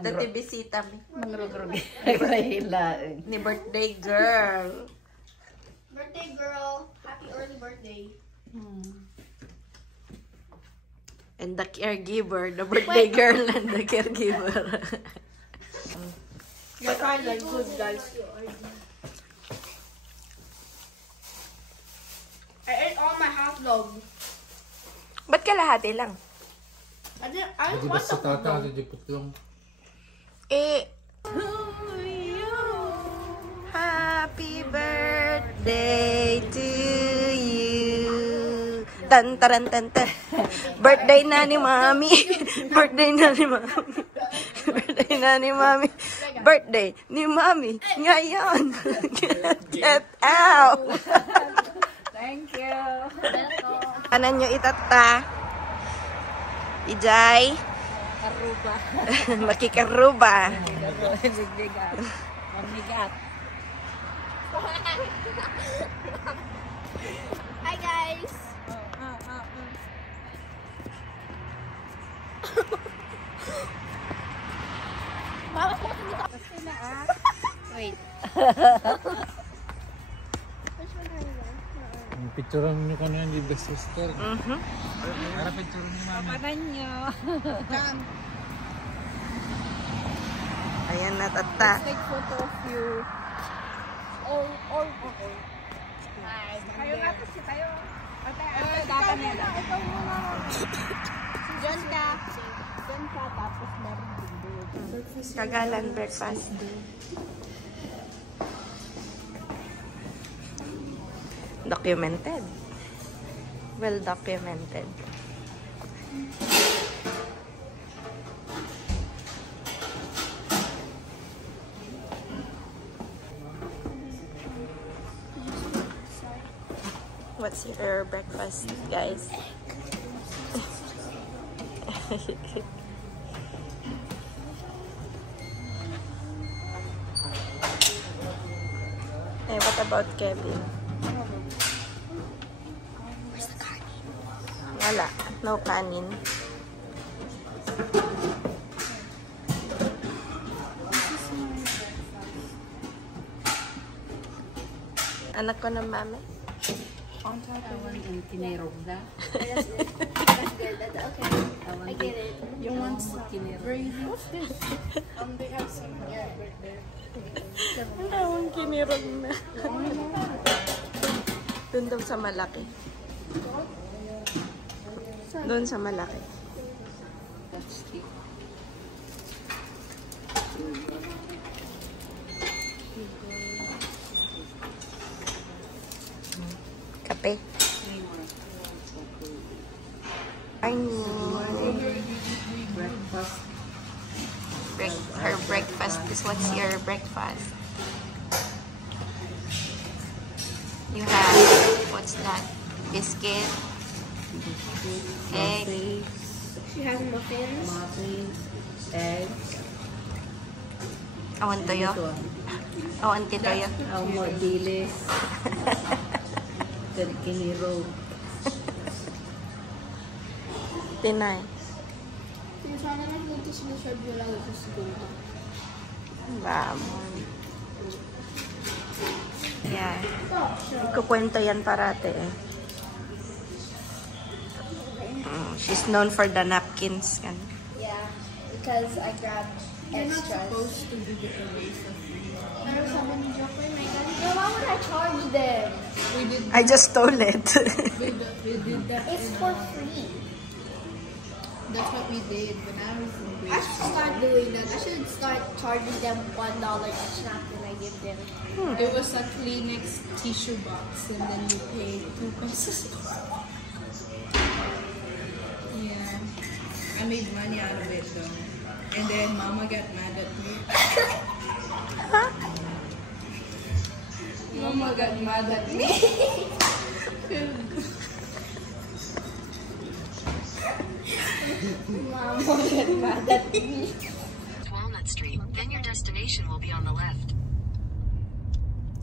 Dati bisita mi. Mangrogrog. Ni birthday girl. Birthday girl. Happy early birthday. And the caregiver. The birthday girl and the caregiver. You're trying like good, guys. I ate all my hot dog. Ba't kalahati lang? I didn't want the hot dog. Happy birthday to you. Tan taran tan tan. Birthday na ni Mami. Birthday na ni Mami. Birthday na ni Mami. Birthday ni Mami. Ngayon. Get out. Thank you. Ano nyo itata? Ijay? Karuba. Makikaruba. Bigat. Mamigat. Hi, guys. Wait. Picturean niyo ko na yung best sister. Para picturean niyo mami. Papanan nyo. Ayan na tata. Take photo of you. Okay. Kayo nga kasi tayo. Dapat nila. Diyan ka. Diyan ka, tapos meron din. Kagalan breakfast. Documented. Well documented. What's your breakfast, guys? Hey, what about Kevin? Wala. No kanin. Anak ko na mami. On top of one and tinirog na. That's good. That's okay. I get it. You want some gravy? They have some yogurt there. Ang kinirog na. Doon daw sa malaki. Doon sa malaki. Kape. I need Breakfast. her breakfast is what's your breakfast? You have, what's that? Biscuit, egg, She has muffins. Muffins. Eggs. awan toyo. Awan titoyo. More dilis. Kinirog. Tinay. Sana lang dito sinaserve nyo lang ito siguro. Vamos. Yeah. Ikukwento yan parate eh. She's known for the napkins. Kan? Yeah, because I grabbed extras. To give it away for free. Pero someone dropped my God. No, why would I charge them? I just stole it. We did that. It's for free. That's what we did when I was in grade I should start doing that. I should start charging them $1 each napkin I give them. It was a Kleenex tissue box, and then you paid 2 pesos. Yeah, I made money out of it though, and then Mama got mad at me. Mama got mad at me. Mama get mad at me. Walnut Street, then your destination will be on the left.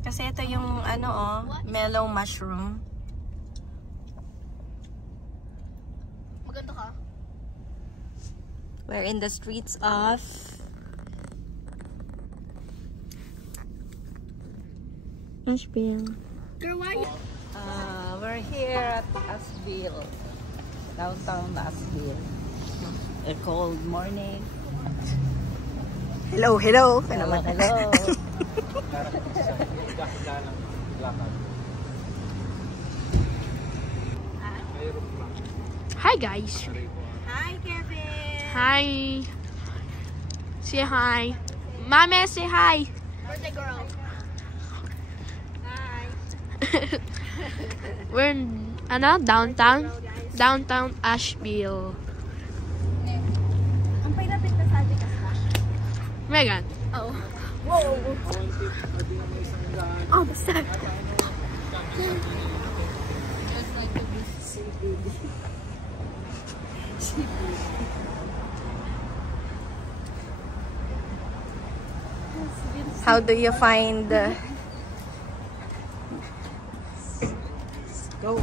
Kasi ito yung ano oh, mellow mushroom. Maganda ka. We're in the streets of Asheville. Girl, why? We're here at Asheville, downtown Asheville. A cold morning. Hello, hello. Hello, hello. Hi guys. Hi, Kevin. Hi. Say hi. Mama, say hi. Birthday girl. Hi. We're in downtown Asheville. Ang pailapit na sa atin ka. Megan. Oh. Whoa. Oh, basta. How do you find Go.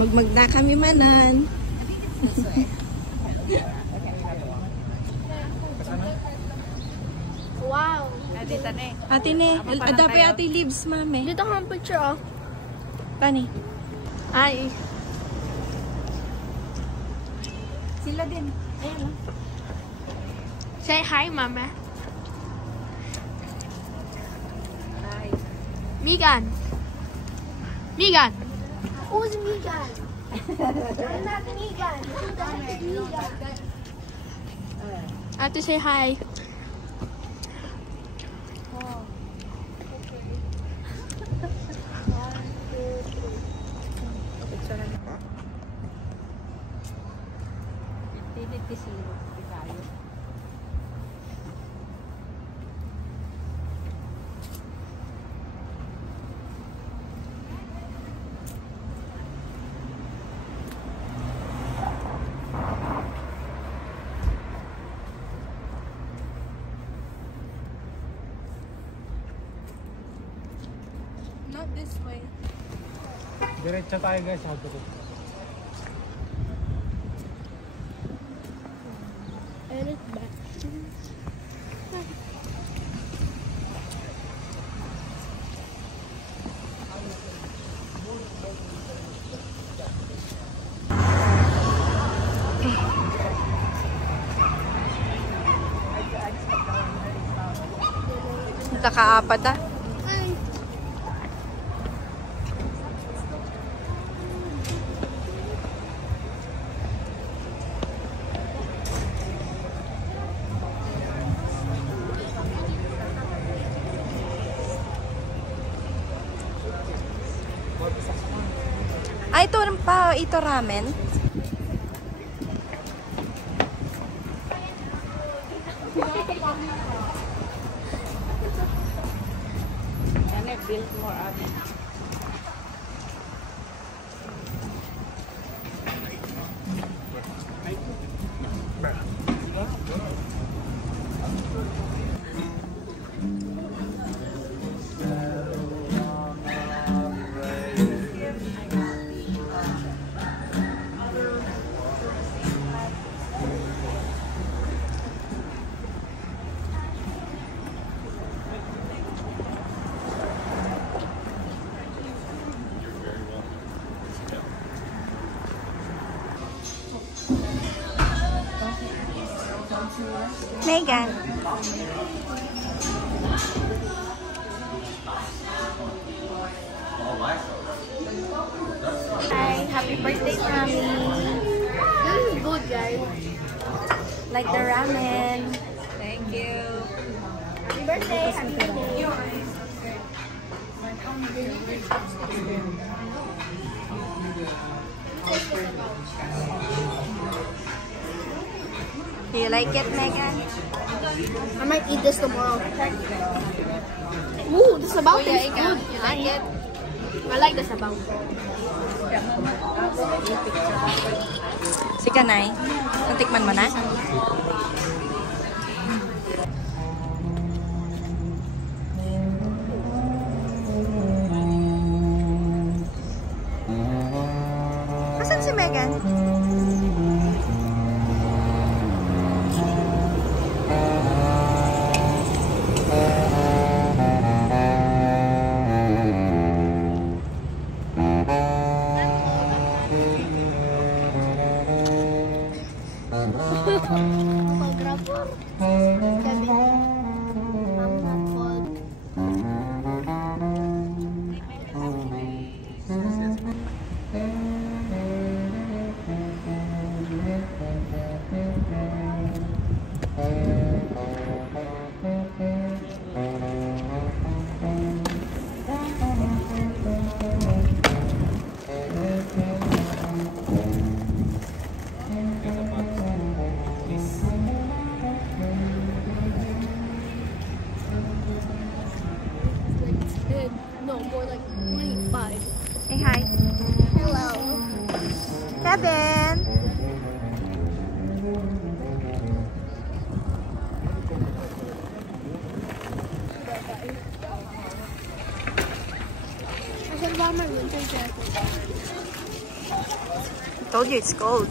magmag na kami manan? Wow. Ate ne, dapat ate leaves mami. Dito ka ang picture, oh. Pani. Hi. Sila din. Ayan, oh. Say hi, Mama. Hi. Megan. Megan. Who's Megan? I'm not Megan. That's Megan. Ate, say hi. Not this way. Diretso tayo guys. Edit back. Nakaapat ah. Hi. Ah, ito pa, ito ramen. And I built more oven. Megan. Hi, happy birthday, Mommy. This is good, guys. Like the ramen. Thank you. Happy birthday. Happy birthday. Do you like it, Megan? I might eat this tomorrow. Ooh, the sabaw tastes good. You like it? I like the sabaw. Si Kanay, natikman mo na? 他们人最加多。 Told you it's cold.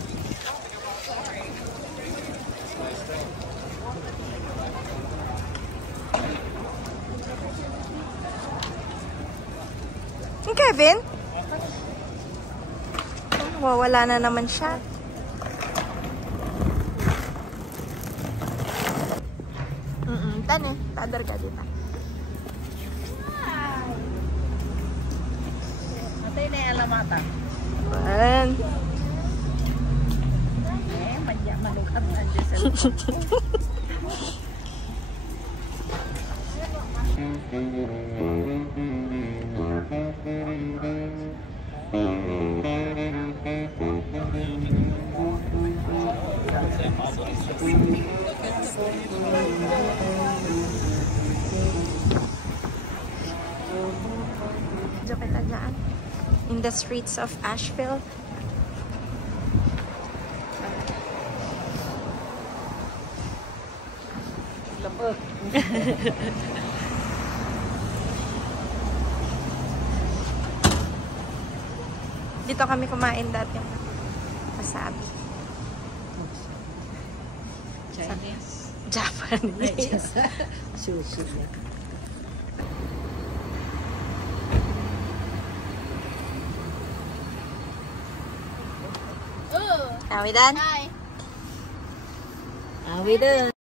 Yung Kevin? Wala na naman siya. Tane, tadar ka dito. Matay na yung alamata. Ayan. Madya malukat na dyan. Diyo kita dyan. In the streets of Asheville. Lapot. Dito kami kumain dati yung wasabi. Chinese. Japanese. Sushi. Are we done? Hi. Are we done?